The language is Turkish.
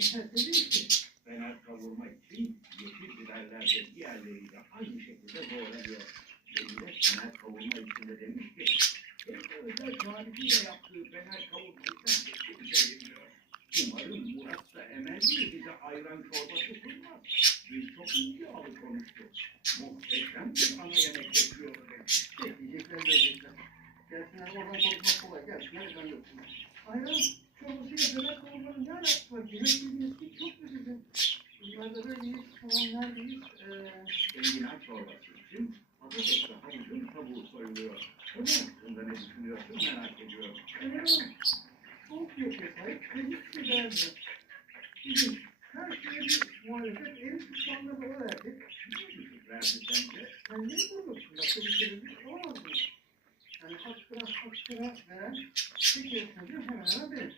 Gün terse değişti. Fener kavurma için yeşil biberler de diğerleriyle aynı şekilde doğranıyor. Ve de fener kavurma içinde demiş ki, kendi özel tarifiyle yaptığı fener ben de kimse bilmiyor. Umarım Murat da Emel gibi bize ayran çorbası sunmaz. Biz çok iyi alı konuştuk. Muhteşem bir ana yemek yapıyor. Şey diyecekler diyecekler. Gelsinler oradan konuşmak kolay. Gelsinler ben yoksunlar. Ayran çorbasıyla döner kavurmanın ne alakası var? Yemek öbür büyük olanlar büyük enginar çorbası için patatesle havucun tavuğu soyuluyor. O ne hakkında ne düşünüyorsun merak ediyorum. Öyle mi? Çok yok efendim. Hiç de beğenmiyor. Şimdi her şeye bir muhalefet en tutmanla da o erkek. Verdi bence. Ben niye bulmuşum? Nasıl bir şey olamaz mı? Yani kaç gram kaç gram veren tek yetmedi hemen hemen bir.